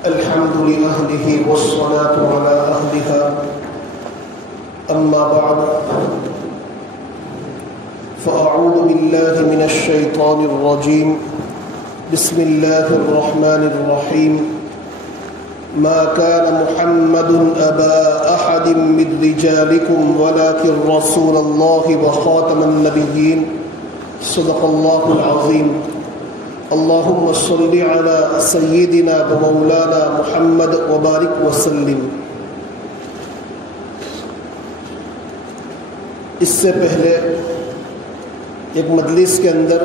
الحمد لأهله والصلاة على أهلها. أما بعد فأعوذ بالله من الشيطان الرجيم. بسم الله الرحمن الرحيم. ما كان محمد أبا أحد من رجالكم ولكن رسول الله وخاتم النبيين. صدق الله العظيم. اللهم صل على سيدنا ومولانا محمد وبارك وسلم. اس سے پہلے ایک مجلس کے اندر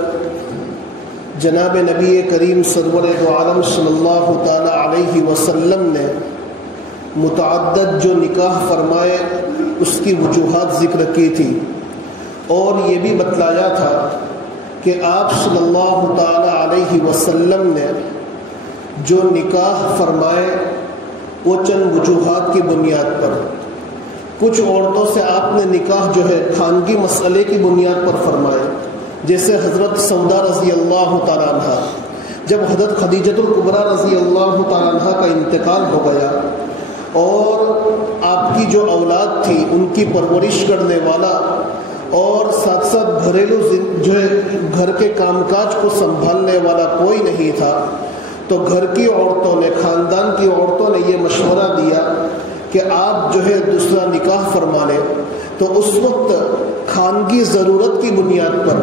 جناب نبی کریم سرور دو عالم صلی اللہ تعالی علیہ وسلم نے متعدد جو نکاح فرمائے اس کی وجوہات ذکر کی تھی، اور یہ بھی بتلایا تھا کہ آپ صلی اللہ تعالی علیہ وسلم نے جو نکاح فرمائے وہ چند وجوہات کی بنیاد پر، کچھ عورتوں سے آپ نے نکاح جو ہے خانگی مسئلے کی بنیاد پر فرمائے، جیسے حضرت سودا رضی اللہ تعالیٰ عنہ. جب حضرت خدیجۃ الکبریٰ رضی اللہ تعالیٰ عنہ کا انتقال ہو گیا اور آپ کی جو اولاد تھی ان کی پرورش کرنے والا اور ساتھ ساتھ گھریلو جو ہے گھر کے کام کاج کو سنبھالنے والا کوئی نہیں تھا، تو گھر کی عورتوں نے، خاندان کی عورتوں نے یہ مشورہ دیا کہ آپ جو ہے دوسرا نکاح فرما لیں. تو اس وقت خانگی ضرورت کی بنیاد پر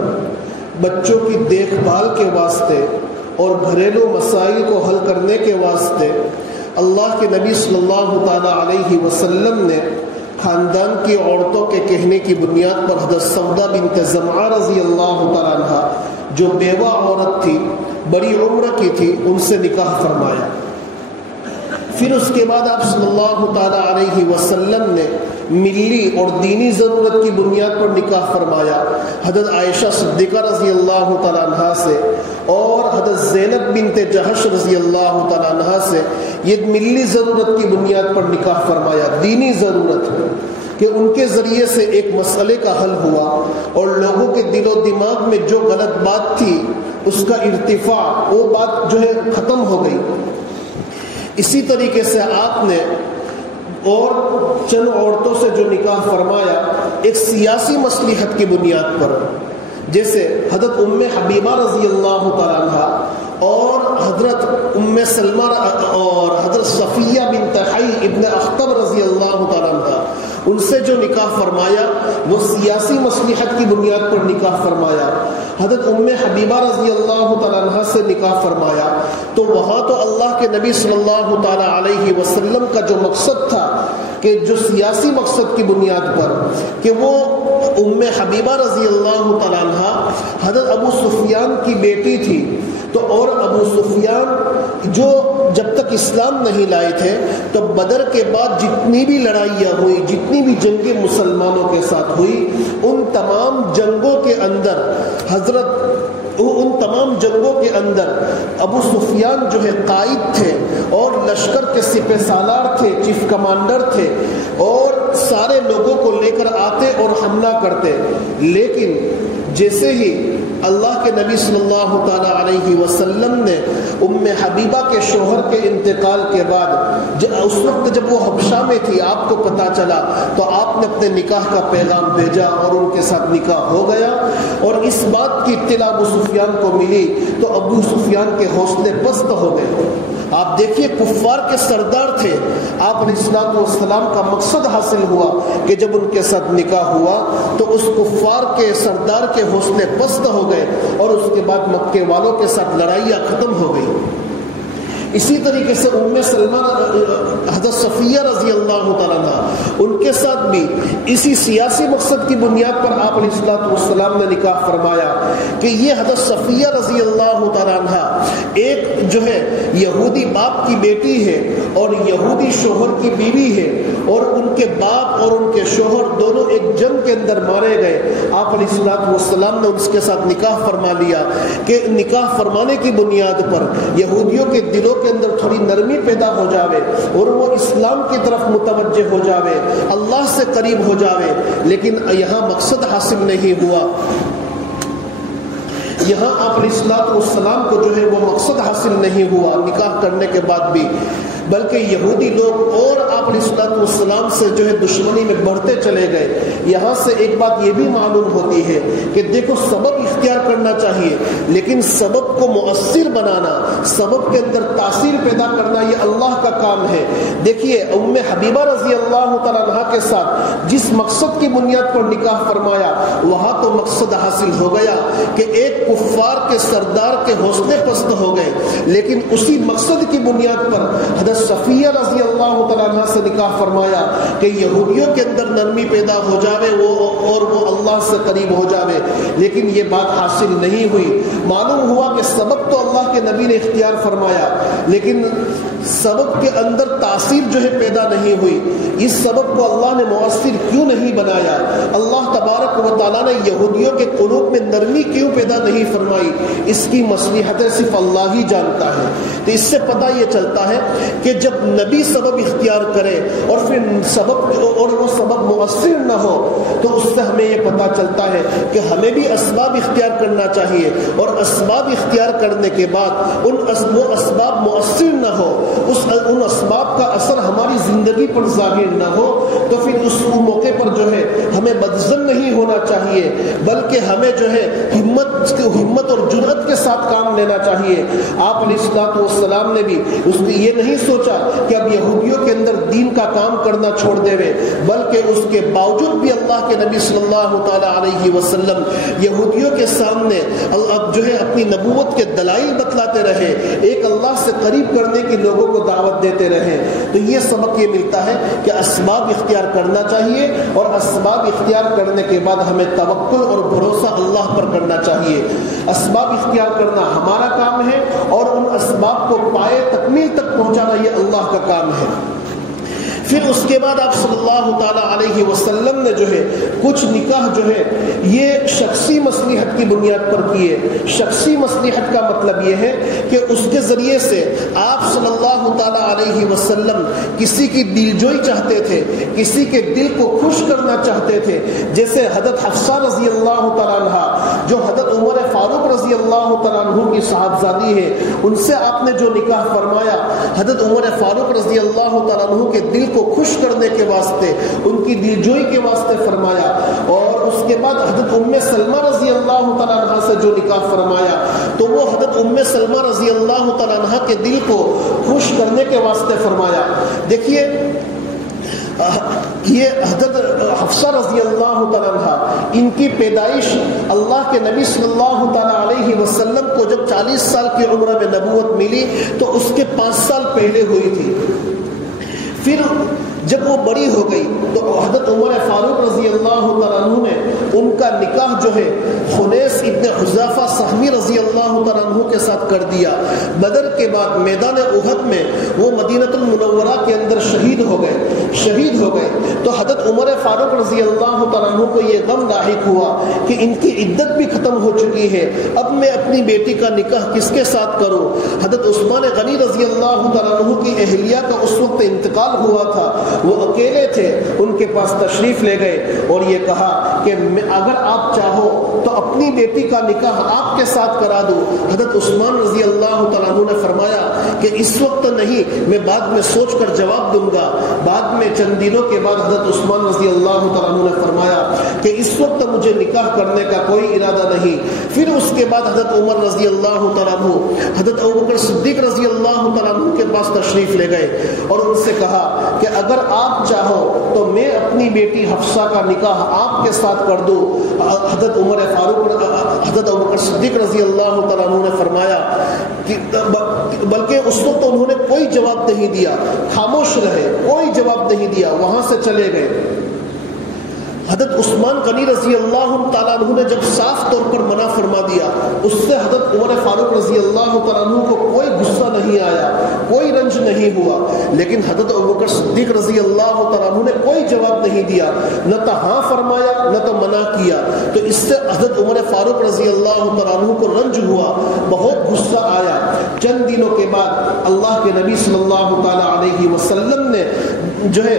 بچوں کی دیکھ بھال کے واسطے اور گھریلو مسائل کو حل کرنے کے واسطے اللہ کے نبی صلی اللہ تعالی علیہ وسلم نے خاندان کی عورتوں کے کہنے کی بنیاد پر حضرت سودا بنت زمعہ رضی اللہ تعالیٰ عنہ جو بیوہ عورت تھی، بڑی عمر کی تھی، ان سے نکاح فرمایا. پھر اس کے بعد آپ صلی اللہ تعالی علیہ وسلم نے ملی اور دینی ضرورت کی بنیاد پر نکاح فرمایا حضرت عائشہ صدیقہ رضی اللہ تعالی عنہ سے اور حضرت زینب بنت جہش رضی اللہ تعالی عنہ سے. یہ ملی ضرورت کی بنیاد پر نکاح فرمایا، دینی ضرورت کہ ان کے ذریعے سے ایک مسئلے کا حل ہوا اور لوگوں کے دل و دماغ میں جو غلط بات تھی اس کا ارتفاع، وہ بات جو ہے ختم ہو گئی. اسی طریقے سے آپ نے اور چند عورتوں سے جو نکاح فرمایا ایک سیاسی مصلحت کی بنیاد پر، جیسے حضرت ام حبیبہ رضی اللہ تعالیٰ عنہ اور حضرت ام سلمہ اور حضرت صفیہ بنت حی ابن اخطب رضی اللہ تعالیٰ عنہ، ان سے جو نکاح فرمایا وہ سیاسی مصلحت کی بنیاد پر نکاح فرمایا. حضرت ام حبیبہ رضی اللہ تعالیٰ عنہ سے نکاح فرمایا تو وہاں تو اللہ کے نبی صلی اللہ تعالیٰ علیہ وسلم کا جو مقصد تھا کہ جو سیاسی مقصد کی بنیاد پر کہ وہ ام حبیبہ رضی اللہ تعالیٰ عنہ حضرت ابو سفیان کی بیٹی تھی، تو اور ابو سفیان جو جب تک اسلام نہیں لائے تھے تو بدر کے بعد جتنی بھی لڑائیاں ہوئی، جتنی بھی جنگیں مسلمانوں کے ساتھ ہوئی، ان تمام جنگوں کے اندر ابو سفیان جو ہے قائد تھے اور لشکر کے سپہ سالار تھے، چیف کمانڈر تھے، اور سارے لوگوں کو لے کر آتے اور حملہ کرتے. لیکن جیسے ہی اللہ کے نبی صلی اللہ تعالی علیہ وسلم نے ام حبیبہ کے شوہر کے انتقال کے بعد اس وقت جب وہ حبشہ میں تھی آپ کو پتہ چلا تو آپ نے اپنے نکاح کا پیغام بھیجا اور ان کے ساتھ نکاح ہو گیا. اور اس بات کی اطلاع ابو سفیان کو ملی تو ابو سفیان کے حوصلے پست ہو گئے. آپ دیکھیے کفار کے سردار تھے، آپ علیہ الصلوۃ والسلام کا مقصد حاصل ہوا کہ جب ان کے ساتھ نکاح ہوا تو اس کفار کے سردار کے حوصلے پست ہو گئے اور اس کے بعد مکے والوں کے ساتھ لڑائیاں ختم ہو گئی. اسی طریقے سے ام سلمہ حضرت صفیہ رضی اللہ تعالیٰ عنہ، ان کے ساتھ بھی اسی سیاسی مقصد کی بنیاد پر آپ علیہ الصلوۃ والسلام نے نکاح فرمایا کہ یہ حضرت صفیہ رضی اللہ تعالیٰ عنہ ایک جو ہے یہودی باپ کی بیٹی ہے اور یہودی شوہر کی بیوی ہے، اور ان کے باپ اور ان کے شوہر دونوں ایک جنگ کے اندر مارے گئے. آپ علیہ الصلوۃ والسلام نے اس کے ساتھ نکاح فرما لیا کہ نکاح فرمانے کی بنیاد پر یہودیوں کے دلوں کے اندر تھوڑی نرمی پیدا ہو جاوے اور وہ اسلام کی طرف متوجہ ہو جاوے، اللہ سے قریب ہو جاوے. لیکن یہاں مقصد حاصل نہیں ہوا. یہاں آپ علیہ السلام کو جو ہے وہ مقصد حاصل نہیں ہوا نکاح کرنے کے بعد بھی، بلکہ یہودی لوگ اور آپ علیہ السلام سے جو ہے دشمنی میں بڑھتے چلے گئے۔ یہاں سے ایک بات یہ بھی معلوم ہوتی ہے کہ دیکھو سبب اختیار کرنا چاہیے، لیکن سبب کو مؤثر بنانا، سبب کے اندر تاثیر پیدا کرنا یہ اللہ کا کام ہے۔ دیکھیے ام حبیبہ رضی اللہ تعالیٰ عنہ کے ساتھ جس مقصد کی بنیاد پر نکاح فرمایا، وہاں تو مقصد حاصل ہو گیا کہ ایک کفار کے سردار کے حوصلے پست ہو گئے، لیکن اسی مقصد کی بنیاد پر حضرت صفیہ رضی اللہ تعالیٰ عنہ سے نکاح فرمایا کہ یہودیوں کے اندر نرمی پیدا ہو جاوے اور وہ اللہ سے قریب ہو جاوے، لیکن یہ بات حاصل نہیں ہوئی۔ معلوم ہوا کہ سبب تو اللہ کے نبی نے اختیار فرمایا، لیکن سبب کے اندر تاثیر جو ہے پیدا نہیں ہوئی۔ اس سبب کو اللہ نے مؤثر کیوں نہیں بنایا؟ اللہ تبارک و تعالیٰ نے یہودیوں کے قلوب میں نرمی کیوں پیدا نہیں فرمائی؟ اس کی مصلحتیں صرف اللہ ہی جانتا ہے۔ تو اس سے پتہ یہ چلتا ہے کہ جب نبی سبب اختیار کرے اور پھر وہ سبب مؤثر نہ ہو، تو اس سے ہمیں یہ پتہ چلتا ہے کہ ہمیں بھی اسباب اختیار کرنا چاہیے، اور اسباب اختیار کرنے کے بعد وہ اسباب مؤثر نہ ہو، ان اسباب کا اثر ہماری زندگی پر ظاہر نہ ہو، تو پھر اس موقع پر جو ہے ہمیں بدظن نہیں ہونا چاہیے، بلکہ ہمیں جو ہے ہمت اور جرأت کے ساتھ کام لینا چاہیے۔ آپ علیہ السلام نے بھی یہ نہیں سوچا کہ اب یہودیوں کے اندر دین کا کام کرنا چھوڑ دے، بلکہ اس کے باوجود بھی اللہ کے نبی صلی اللہ تعالی علیہ وسلم یہودیوں کے سامنے جو ہے اپنی نبوت کے دلائل بتلاتے رہے، ایک اللہ سے قریب کرنے کی لوگوں کو دعوت دیتے رہے۔ تو یہ سبق یہ ملتا ہے کہ اسباب اختیار کرنا چاہیے، اور اسباب اختیار کرنے کے بعد ہمیں توکل اور بھروسہ اللہ پر کرنا چاہیے۔ اسباب اختیار کرنا ہمارا کام ہے، اور ان اسباب کو پائے تکمیل تک پہنچانا یہ اللہ کا کام ہے۔ پھر اس کے بعد آپ صلی اللہ تعالیٰ علیہ وسلم نے جو ہے کچھ نکاح جو ہے یہ شخصی مصلحت کی بنیاد پر کیے۔ شخصی مصلحت کا مطلب یہ ہے کہ اس کے ذریعے سے آپ صلی اللہ تعالیٰ علیہ وسلم کسی کی دلجوئی چاہتے تھے، کسی کے دل کو خوش کرنا چاہتے تھے۔ جیسے حضرت حفصہ رضی اللہ تعالیٰ عنہ جو حضرت عمر فاروق رضی اللہ تعالیٰ عنہ کی صاحبزادی ہے، ان سے آپ نے جو نکاح فرمایا، حضرت عمر فاروق رضی اللہ تعالیٰ عنہ کے دل کو خوش کرنے کے واسطے، ان کی دلجوئی کے واسطے فرمایا۔ اور اس کے بعد حضرت ام سلمہ رضی اللہ تعالیٰ عنہ سے جو نکاح فرمایا، تو وہ حضرت ام سلمہ رضی اللہ تعالیٰ عنہ کے دل کو خوش کرنے کے واسطے فرمایا۔ دیکھیے یہ حضرت حفصہ رضی اللہ تعالیٰ عنہ، ان کی پیدائش اللہ کے نبی صلی اللہ تعالیٰ علیہ وسلم کو جب 40 سال کی عمر میں نبوت ملی تو اس کے 5 سال پہلے ہوئی تھی۔ پھر جب وہ بڑی ہو گئی تو حضرت عمر فاروق رضی اللہ تعالیٰ عنہ نے ان کا نکاح جو ہے خنیس ابن حذافہ سہمی رضی اللہ تعالیٰ عنہ کے ساتھ کر دیا۔ بدر کے بعد میدان احد میں وہ مدینہ المنورہ کے اندر شہید ہو گئے تو حضرت عمر فاروق رضی اللہ تعالیٰ عنہ کو یہ غم لاحق ہوا کہ ان کی عدت بھی ختم ہو چکی ہے، اب میں اپنی بیٹی کا نکاح کس کے ساتھ کروں؟ حضرت عثمان غنی رضی اللہ تعالیٰ عنہ کی اہلیہ کا اس وقت انتقال ہوا تھا، وہ اکیلے تھے، ان کے پاس تشریف لے گئے اور یہ کہا کہ اگر آپ چاہو تو اپنی بیٹی کا نکاح آپ کے ساتھ کرا دو۔ حضرت عثمان رضی اللہ تعالیٰ عنہ نے فرمایا کہ اس وقت نہیں، میں بعد میں سوچ کر جواب دوں گا۔ بعد میں چند دنوں کے بعد حضرت عثمان رضی اللہ تعالیٰ عنہ نے فرمایا کہ اس وقت مجھے نکاح کرنے کا کوئی ارادہ نہیں۔ پھر اس کے بعد حضرت عمر رضی اللہ تعالیٰ عنہ حضرت ابوبکر صدیق رضی اللہ تعالیٰ عنہ کے پاس تشریف لے گئے اور ان سے کہا کہ اگر آپ چاہو تو میں اپنی بیٹی حفصہ کا نکاح آپ کے ساتھ کر دوں۔ حضرت حضرت ابوبکر صدیق رضی اللہ تعالیٰ عنہ نے فرمایا کہ بلکہ اس وقت انہوں نے کوئی جواب نہیں دیا، خاموش رہے، کوئی جواب نہیں دیا، وہاں سے چلے گئے۔ حضرت عثمان غنی رضی اللہ تعالیٰ عنہ نے جب صاف طور پر منع فرما دیا، اس سے حضرت عمر فاروق رضی اللہ تعالیٰ عنہ کو کوئی غصہ نہیں آیا، کوئی رنج نہیں ہوا، لیکن حضرت ابوبکر صدیق رضی اللہ تعالیٰ عنہ نے کوئی جواب نہیں دیا، نہ تو ہاں فرمایا نہ تو منع کیا۔ تو اس سے حضرت عمر فاروق رضی اللہ تعالیٰ عنہ کو رنج ہوا، بہت غصہ آیا۔ چند دنوں کے بعد اللہ کے نبی صلی اللہ تعالیٰ علیہ وسلم نے جو ہے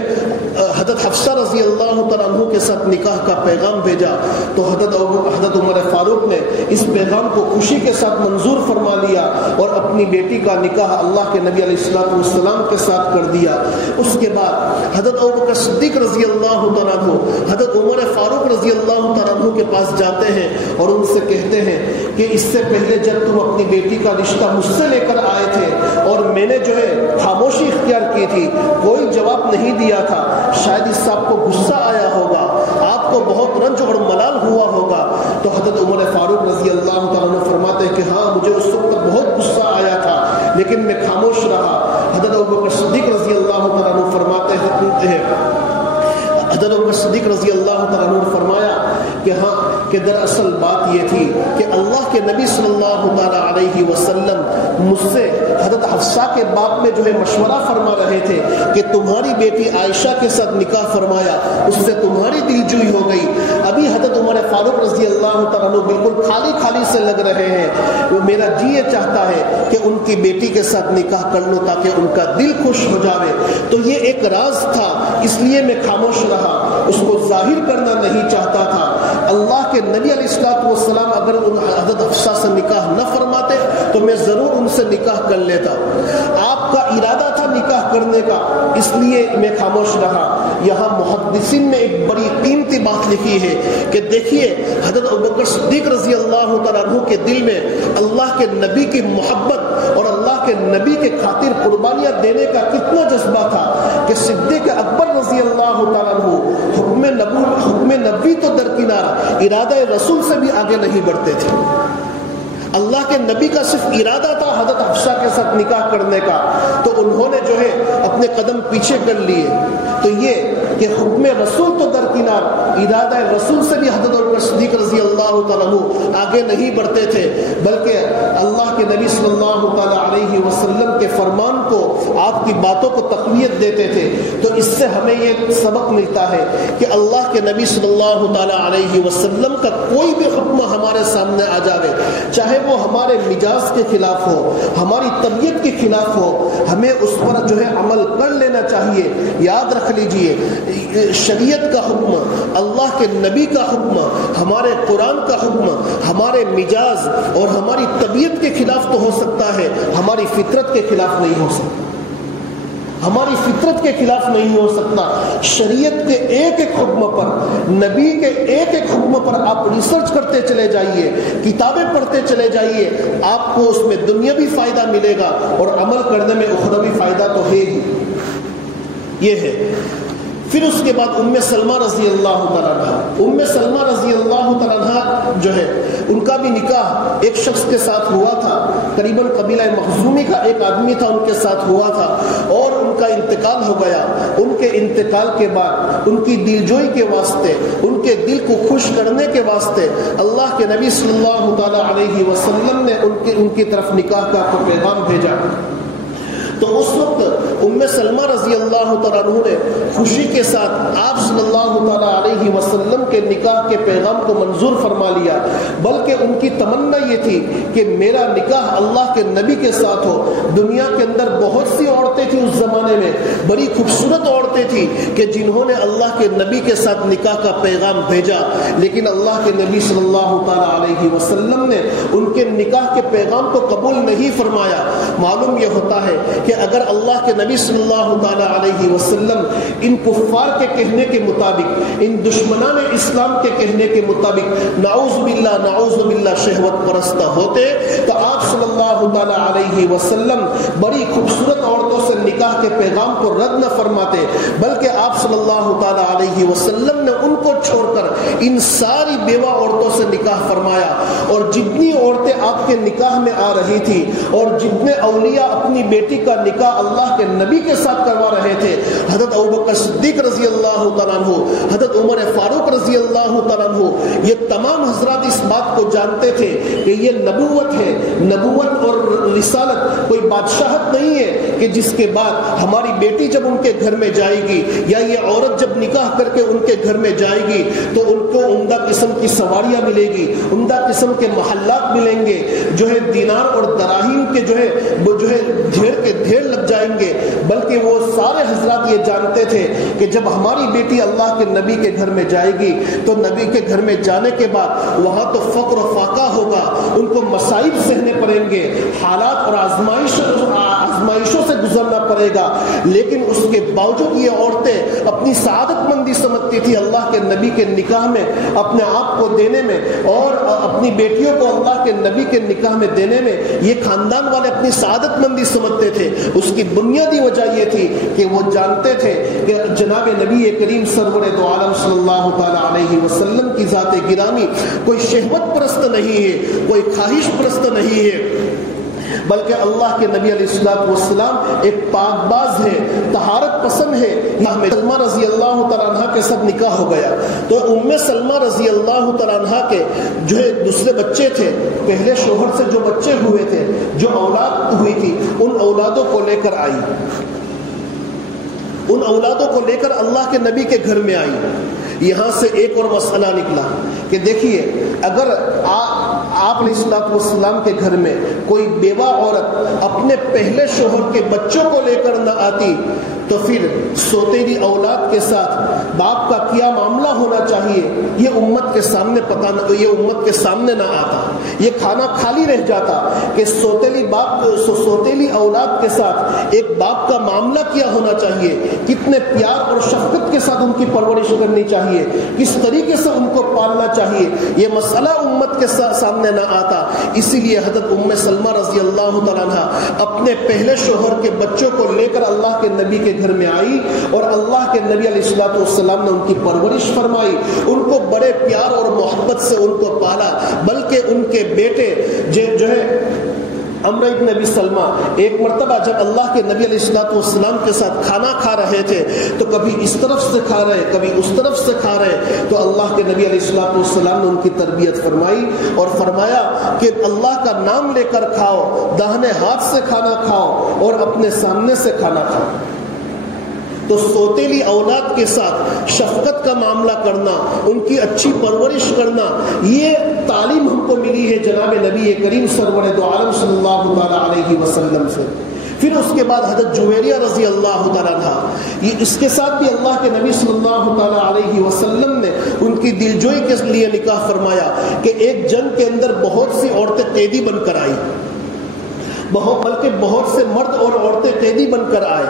حضرت حفصہ رضی اللہ تعالیٰ عنہ کے ساتھ نکاح کا پیغام بھیجا تو حضرت عمر فاروق نے اس پیغام کو خوشی کے ساتھ منظور فرما لیا اور اپنی بیٹی کا نکاح اللہ کے نبی علیہ الصلوۃ والسلام کے ساتھ کر دیا۔ اس کے بعد حضرت ابوبکر صدیق رضی اللہ تعالیٰ عنہ حضرت عمر فاروق رضی اللہ تعالیٰ عنہ کے پاس جاتے ہیں اور ان سے کہتے ہیں کہ اس سے پہلے جب تم اپنی بیٹی کا رشتہ مجھ سے لے کر آئے تھے اور میں نے جو ہے خاموشی اختیار کی تھی، کوئی جواب نہیں دیا تھا، شاید اس سے آپ کو غصہ آیا ہوگا، آپ کو بہت رنج اور ملال ہوا ہوگا۔ تو حضرت عمر فاروق رضی اللہ تعالیٰ عنہ فرماتے ہیں کہ ہاں مجھے اس وقت بہت غصہ آیا تھا لیکن میں خاموش رہا۔ حضرت ابوبکر صدیق رضی اللہ تعالیٰ عنہ فرماتے ہیں حضرت ابوبکر صدیق رضی اللہ تعالیٰ عنہ نے فرمایا کہ ہاں کہ دراصل بات یہ تھی کہ اللہ کے نبی صلی اللہ تعالیٰ علیہ وسلم مجھ سے حضرت حفصہ کے باب میں جو ہے مشورہ فرما رہے تھے کہ تمہاری بیٹی عائشہ کے ساتھ نکاح فرمایا، اس سے تمہاری دل جوئی ہو گئی۔ ابھی حضرت عمر فاروق رضی اللہ تعالیٰ عنہ بالکل خالی خالی سے لگ رہے ہیں، میرا جی یہ چاہتا ہے کہ ان کی بیٹی کے ساتھ نکاح کر لوں تاکہ ان کا دل خوش ہو جاوے۔ تو یہ ایک راز تھا، اس لیے میں خاموش رہا، اس کو ظاہر کرنا نہیں چاہتا تھا۔ اللہ کے نبی علیہ الصلوۃ والسلام اگر حضرت حفصہ سے نکاح نہ فرماتے تو میں ضرور ان سے نکاح کر لیتا۔ آپ کا ارادہ تھا نکاح کرنے کا، اس لیے میں خاموش رہا۔ یہاں محدثین نے ایک بڑی قیمتی بات لکھی ہے کہ دیکھیے حضرت ابوبکر صدیق رضی اللہ تعالیٰ عنہ کے دل میں اللہ کے نبی کی محبت اور اللہ کے نبی کے خاطر قربانیاں دینے کا کتنا جذبہ تھا کہ صدیق اکبر رضی اللہ تعالیٰ عنہ حکم نبی تو درکنار، ارادہ رسول سے بھی آگے نہیں بڑھتے تھے۔ اللہ کے نبی کا صرف ارادہ تھا حضرت حفصہ کے ساتھ نکاح کرنے کا، تو انہوں نے جو ہے اپنے قدم پیچھے کر لیے۔ تو یہ کہ حکم رسول تو درکنار، ارادہ رسول سے بھی حضرت ابوبکر صدیق رضی اللہ تعالیٰ عنہ آگے نہیں بڑھتے تھے، بلکہ اللہ کے نبی صلی اللہ تعالیٰ علیہ وسلم کے فرمان کو، آپ کی باتوں کو تقویت دیتے تھے۔ تو اس سے ہمیں یہ سبق ملتا ہے کہ اللہ کے نبی صلی اللہ تعالیٰ علیہ وسلم کا کوئی بھی حکم ہمارے سامنے آ جاوے، چاہے وہ ہمارے مزاج کے خلاف ہو، ہماری طبیعت کے خلاف ہو، ہمیں اس پر جو ہے عمل کر لینا چاہیے۔ یاد رکھ لیجئے، شریعت کا حکم، اللہ کے نبی کا حکم، ہمارے قرآن کا حکم ہمارے مزاج اور ہماری طبیعت کے خلاف تو ہو سکتا ہے، ہماری فطرت کے خلاف نہیں ہو سکتا، ہماری فطرت کے خلاف نہیں ہو سکتا۔ شریعت کے ایک ایک حکم پر، نبی کے ایک ایک حکم پر آپ ریسرچ کرتے چلے جائیے، کتابیں پڑھتے چلے جائیے، آپ کو اس میں دنیاوی فائدہ ملے گا اور عمل کرنے میں اخروی فائدہ تو ہے ہی۔ یہ ہے۔ پھر اس کے بعد ام سلمہ رضی اللہ تعالیٰ عنہ، ام سلمہ رضی اللہ تعالیٰ عنہ جو ہے ان کا بھی نکاح ایک شخص کے ساتھ ہوا تھا، قریباً قبیلہ مخزومی کا ایک آدمی تھا، ان کے ساتھ ہوا تھا اور ان کا انتقال ہو گیا۔ ان کے انتقال کے بعد ان کی دلجوئی کے واسطے، ان کے دل کو خوش کرنے کے واسطے اللہ کے نبی صلی اللہ تعالیٰ علیہ وسلم نے ان کی طرف نکاح کا پیغام بھیجا۔ تو اس وقت ام سلمہ رضی اللہ تعالیٰ عنہ نے خوشی کے ساتھ آپ صلی اللہ تعالیٰ علیہ وسلم کے نکاح کے پیغام کو منظور فرما لیا، بلکہ ان کی تمنا یہ تھی کہ میرا نکاح اللہ کے نبی کے ساتھ ہو۔ دنیا کے اندر بہت سی عورتیں تھیں اس زمانے میں، بڑی خوبصورت عورتیں تھیں کہ جنہوں نے اللہ کے نبی کے ساتھ نکاح کا پیغام بھیجا، لیکن اللہ کے نبی صلی اللہ تعالیٰ علیہ وسلم نے ان کے نکاح کے پیغام کو قبول نہیں فرمایا۔ معلوم یہ ہوتا ہے کہ اگر اللہ کے نبی صلی اللہ تعالیٰ علیہ وسلم ان کفار کے کہنے کے مطابق، ان دشمنان اسلام کے کہنے کے مطابق نعوذ باللہ شہوت پرستہ ہوتے تو آپ صلی اللہ تعالیٰ علیہ وسلم بڑی خوبصورت عورتوں سے نکاح کے پیغام کو رد نہ فرماتے، بلکہ آپ صلی اللہ تعالیٰ علیہ وسلم نے ان کو چھوڑ کر ان ساری بیوہ عورتوں سے نکاح فرمایا۔ اور جتنی عورتیں آپ کے نکاح میں آ رہی تھی اور جتنے اولیاء اپنی بیٹی کا نکاح اللہ کے نبی کے ساتھ کروا رہے تھے، حضرت ابوبکر صدیق رضی اللہ تعالیٰ عنہ، حضرت عمر فاروق رضی اللہ تعالیٰ عنہ، یہ تمام حضرات اس بات کو جانتے تھے کہ یہ نبوت ہے، نبوت اور رسالت کوئی بادشاہت نہیں ہے کہ جس کے بعد ہماری بیٹی جب ان کے گھر میں جائے گی یا یہ عورت جب نکاح کر کے ان کے گھر میں جائے گی تو ان کو عمدہ قسم کی سواریاں ملے گی، عمدہ قسم کے محلات ملیں گے، جو ہے دینار اور دراہیم کے جو ہے ڈھیر کے ڈھیر لگ جائیں گے۔ بلکہ وہ سارے حضرات یہ جانتے تھے کہ جب ہماری بیٹی اللہ کے نبی کے گھر میں جائے گی تو نبی کے گھر میں جانے کے بعد وہاں تو فقر و فاقہ ہوگا، ان کو مصائب سہنے پڑیں گے، حالات اور آزمائشوں سے گزرنا پڑے گا، لیکن اس کے باوجود یہ عورتیں اپنی سعادت مندی سمجھتی تھی اللہ کے نبی کے نکاح میں اپنے آپ کو دینے میں، اور اپنی بیٹیوں کو اللہ کے نبی کے نکاح میں دینے میں یہ خاندان والے اپنی سعادت مندی سمجھتے تھے۔ اس کی بنیادی وجہ یہ تھی کہ وہ جانتے تھے کہ جناب نبی کریم سرور دو عالم صلی اللہ تعالی علیہ وسلم کی ذات گرامی کوئی شہوت پرست نہیں ہے، کوئی خواہش پرست نہیں ہے، بلکہ اللہ کے نبی علیہ الصلوۃ والسلام ایک پاک باز ہے، طہارت پسند ہے۔ سلمہ رضی اللہ تعالیٰ عنہ کے ساتھ نکاح ہو گیا تو ام سلمہ رضی اللہ تعالیٰ عنہ کے جو ہے دوسرے بچے تھے، پہلے شوہر سے جو بچے ہوئے تھے، جو اولاد ہوئی تھی، ان اولادوں کو لے کر آئی، ان اولادوں کو لے کر اللہ کے نبی کے گھر میں آئی۔ یہاں سے ایک اور مسئلہ نکلا کہ دیکھیے اگر آپ علیہ الصلوۃ والسلام کے گھر میں کوئی بیوہ عورت اپنے پہلے شوہر کے بچوں کو لے کر نہ آتی تو پھر سوتیلی اولاد کے ساتھ باپ کا کیا معاملہ ہونا چاہیے یہ امت کے سامنے نہ آتا، یہ کھانا خالی رہ جاتا کہ سوتیلی اولاد کے ساتھ ایک باپ کا معاملہ کیا ہونا چاہیے، کتنے پیار اور شفقت کے ساتھ ان کی پرورش کرنی چاہیے، کس طریقے سے ان کو پالنا چاہیے، یہ مسئلہ امت کے سامنے نہ آتا۔ اسی لیے حضرت ام سلمہ رضی اللہ تعالیٰ عنہ اپنے پہلے شوہر کے بچوں کو لے کر اللہ کے نبی کے گھر میں آئی اور اللہ کے نبی علیہ الصلوۃ والسلام نے ان کی پرورش فرمائی، ان کو بڑے پیار اور محبت سے ان کو پالا، بلکہ ان کے بیٹے جو ہے عمرو ابن ابی سلمہ ایک مرتبہ جب اللہ کے نبی علیہ الصلوۃ والسلام کے ساتھ کھانا کھا رہے تھے تو کبھی اس طرف سے کھا رہے کبھی اس طرف سے کھا رہے، تو اللہ کے نبی علیہ الصلوۃ والسلام نے ان کی تربیت فرمائی اور فرمایا کہ اللہ کا نام لے کر کھاؤ، داہنے ہاتھ سے کھانا کھاؤ اور اپنے سامنے سے کھانا کھاؤ۔ تو سوتیلی اولاد کے ساتھ شفقت کا معاملہ کرنا، ان کی اچھی پرورش کرنا، یہ تعلیم ہم کو ملی ہے جناب نبی کریم سرور دو عالم صلی اللہ تعالی علیہ وسلم سے۔ پھر اس کے بعد حضرت جویریہ رضی اللہ تعالیٰ عنہ، اس کے ساتھ بھی اللہ کے نبی صلی اللہ تعالی علیہ وسلم نے ان کی دلجوئی کے لیے نکاح فرمایا کہ ایک جنگ کے اندر بہت سی عورتیں قیدی بن کر آئی، بلکہ بہت سے مرد اور عورتیں قیدی بن کر آئے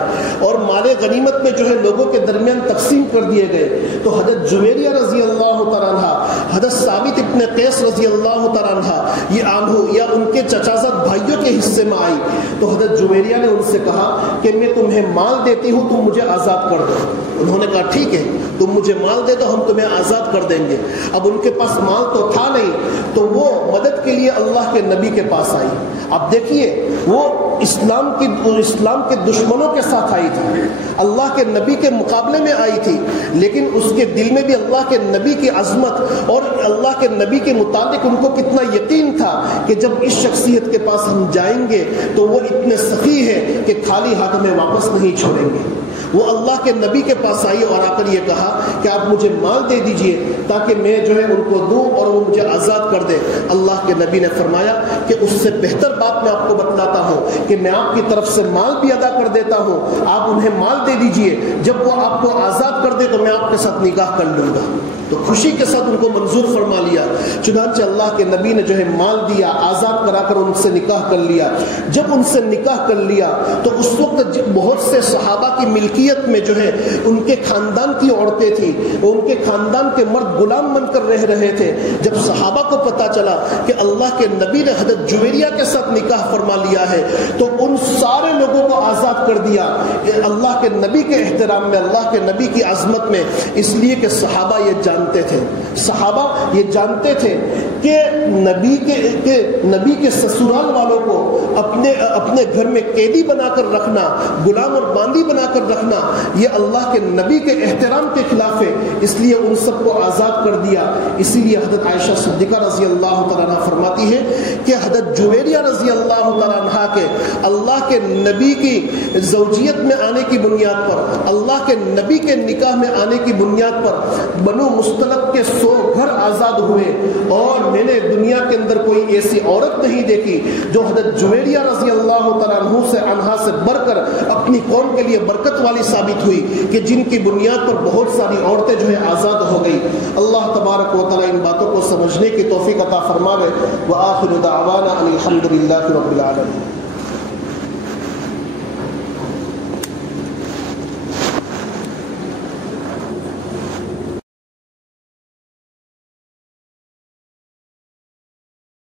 اور مال غنیمت میں جو ہے لوگوں کے درمیان تقسیم کر دیے گئے، تو حضرت جویریہ رضی اللہ تعالیٰ عنہ، حضرت ثابت ابن قیس رضی اللہ تعالیٰ عنہ یہ آنہو یا ان کے چچازاد بھائیوں کے حصے میں آئی، تو حضرت جویریہ نے ان سے کہا کہ میں تمہیں مال دیتی ہوں، تم مجھے آزاد کر دو۔ انہوں نے کہا ٹھیک ہے، تم مجھے مال دے دو، ہم تمہیں آزاد کر دیں گے۔ اب ان کے پاس مال تو تھا نہیں تو وہ مدد کے لیے اللہ کے نبی کے پاس آئی۔ اب دیکھیے وہ اسلام کے دشمنوں کے ساتھ آئی تھی، اللہ کے نبی کے مقابلے میں آئی تھی، لیکن اس کے دل میں بھی اللہ کے نبی کی عظمت اور اللہ کے نبی کے متعلق ان کو کتنا یقین تھا کہ جب اس شخصیت کے پاس ہم جائیں گے تو وہ اتنے سخی ہے کہ خالی ہاتھ میں واپس نہیں چھوڑیں گے۔ وہ اللہ کے نبی کے پاس آئی اور آ کر یہ کہا کہ آپ مجھے مال دے دیجئے تاکہ میں جو ہے ان کو دوں اور وہ مجھے آزاد کر دے۔ اللہ کے نبی نے فرمایا کہ اس سے بہتر بات میں آپ کو بتلاتا ہوں کہ میں آپ کی طرف سے مال بھی ادا کر دیتا ہوں، آپ انہیں مال دے دیجئے، جب وہ آپ کو آزاد کر دے تو میں آپ کے ساتھ نکاح کر لوں گا۔ تو خوشی کے ساتھ ان کو منظور فرما لیا، چنانچہ اللہ کے نبی نے جو ہے مال دیا، آزاد کرا کر ان سے نکاح کر لیا۔ جب ان سے نکاح کر لیا تو اس وقت بہت سے صحابہ کی ملکیت میں جو ہے ان کے خاندان کی عورتیں تھیں، ان کے خاندان کے مرد غلام بن کر رہ رہے تھے۔ جب صحابہ کو پتا چلا کہ اللہ کے نبی نے حضرت جویریہ کے ساتھ نکاح فرما لیا ہے تو ان سارے لوگوں کو آزاد کر دیا اللہ کے نبی کے احترام میں، اللہ کے نبی کی عظمت میں، اس لیے کہ صحابہ یہ صحابہ یہ جانتے تھے کہ نبی کے سسرال والوں کو اپنے گھر میں قیدی بنا کر رکھنا، غلام اور باندی بنا کر رکھنا، یہ اللہ کے نبی کے احترام کے خلاف ہے، اس لیے ان سب کو آزاد کر دیا۔ اسی لیے حضرت عائشہ صدیقہ رضی اللہ تعالیٰ عنہ فرماتی ہے کہ حضرت جویریہ رضی اللہ تعالیٰ عنہ کے اللہ اللہ کے نبی کی زوجیت میں آنے کی بنیاد پر، اللہ کے نبی کے نکاح میں آنے کی بنیاد پر بنو مستلق کے 100 گھر آزاد ہوئے، اور میں نے دنیا کے اندر کوئی ایسی عورت نہیں دیکھی جو حضرت جویریہ رضی اللہ تعالیٰ عنہا سے بڑھ کر اپنی قوم کے لیے برکت والی ثابت ہوئی، کہ جن کی بنیاد پر بہت ساری عورتیں جو ہے آزاد ہو گئی۔ اللہ تبارک و تعالیٰ ان باتوں کو سمجھنے کی توفیق عطا فرماوے۔ وآخر دعوانا ان الحمد للہ رب العالمین۔